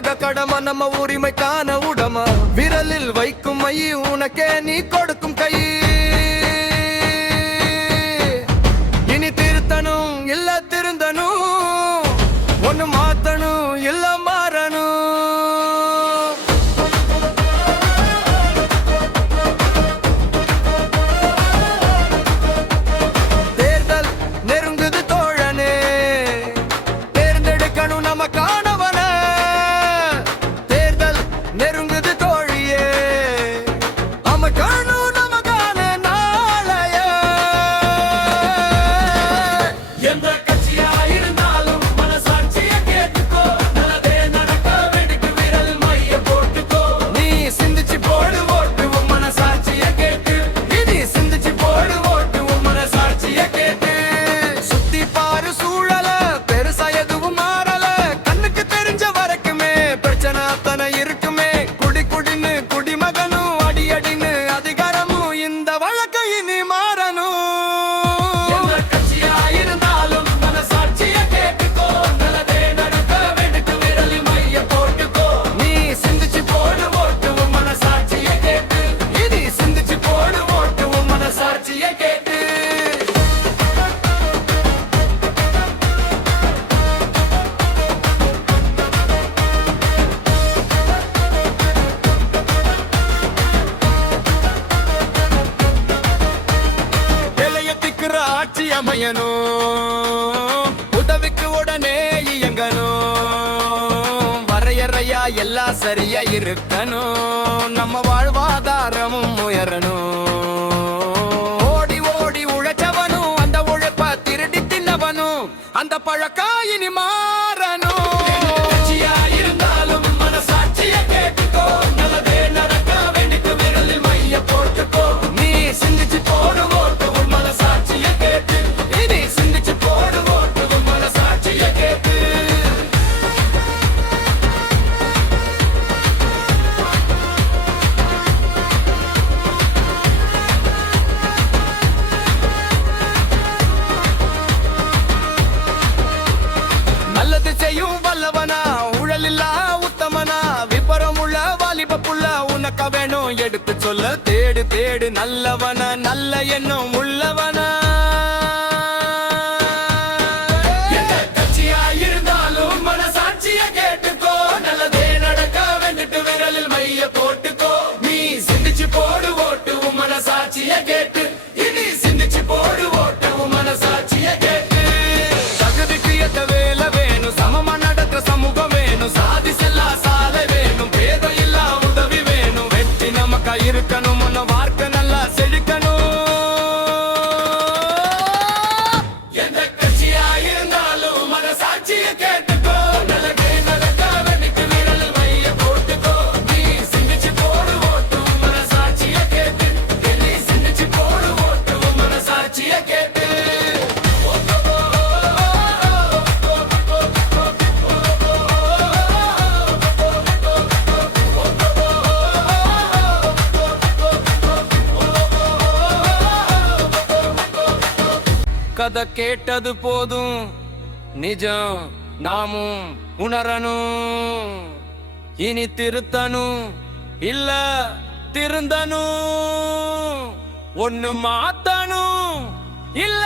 உலக கடமை நம்ம உரிமைக்கான உடமை விரலில் வைக்கும் மை உனக்கே நீ கொடுக்கும் கை இனி திருத்தனும் இல்ல திருந்தனும் ஒன்னு மாத்தனும் இல்ல மாறணும் தேர்தல் நெருங்குது தோழனே தேர்ந்தெடுக்கணும் நமக்கானவன தேர்தல் நெருங்குது தோழியே அமைக்கணும் நமக்கான நாளைய எந்த கட்சியா இருந்தாலும் மனசாட்சிய கேட்டுக்கோ நல்லதே நடக்க வெடிக்கு விரல் மைய போட்டுக்கோ நீ சிந்திச்சு போடு ஓட்டு உன் மனசாட்சிய கேட்டு இனி சிந்திச்சு போடு ஓட்டு உன் மனசாட்சிய கேட்டு சுத்தி பாரு சூழல பெருசா எதுவும் மாறல கண்ணுக்கு தெரிஞ்ச வரைக்குமே பிரச்சனை அத்தனை இருக்குமே குடி குடின்னு குடிமகனும் அடி அடின்னு அதிகாரமும் இந்த வழக்கு இனி மாறணும் எந்த கட்சியா இருந்தாலும் மனசாட்சிய கேட்டுக்கோ நல்லதே நடக்க வெடுக்கு விரலில் மைய போட்டுக்கோ நீ சிந்திச்சு போடு ஓட்டு உன் மனசாட்சிய கேட்டு இனி சிந்திச்சு போடு ஓட்டு உன் மனசாட்சிய கேட்டு நிலையத்துக்குற ஆட்சி அமையணும் உதவிக்கு உடனே இயங்கணும் வரையறையா எல்லாம் சரியா இருக்கணும் நம்ம வாழ்வாதாரமும் உயரணும் ஓடி ஓடி உழைச்சவனும் அந்த உழைப்ப திருடி தின்னவனும் அந்த பழக்கம் இனி மாறணும் கட்சியா இருந்தாலும் மனசாட்சிய கேட்டுக்கோ நல்லதே நடக்க வெடிக்கு விரலில் மைய போட்டுக்கோ நீ சிந்திச்சு போடு ஓட்டு உன் மனசாட்சிய கேட்டு இனி சிந்திச்சு போடு ஓட்டு உன் மனசாட்சிய கேட்டு நல்லது செய்யும் வல்லவனா ஊழலில்லா உத்தமனா விபரம் உள்ள வாலிப புள்ள உனக்க வேணும் எடுத்து சொல்ல தேடு தேடு நல்லவன நல்ல எண்ணம் உள்ளவனா எந்த கட்சியா இருந்தாலும் மனசாட்சிய கேட்டுக்கோ நல்லதே நடக்க வேண்டிட்டு விரலில் மைய போட்டுக்கோ நீ சிந்திச்சு போடு ஓட்டு உன் மனசாட்சிய கேட்டு இனி சிந்திச்சு போடு ஓட்டு உன் மனசாட்சிய கேட்டு தகுதிக்கு ஏத்த வேலை வேணும் சமமா நடக்கிற சமூகம் வேணும் சாதி செல்லா சாலை வேணும் பேதம் இல்லா உதவி வேணும் வெற்றி நமக்கா இருக்கணும் முன்ன வார்க்க நல்லா செழிக்கணும் எந்த கட்சியா இருந்தாலும் மனசாட்சிய கேட்டுக்கோ நல்லதே நடக்க வெடிக்கு விரலில் மைய போட்டுக்கோ நீ சிந்திச்சு போடு ஓட்டு உன் மனசாட்சிய கேட்டு இனி சிந்திச்சு போடு ஓட்டு உன் மனசாட்சிய கேட்டு கதை கேட்டது போதும் நிஜம் நாமும் உணரணும் இனி திருத்தனும் இல்ல திருந்தனும் ஒன்னு மாத்தனும் இல்ல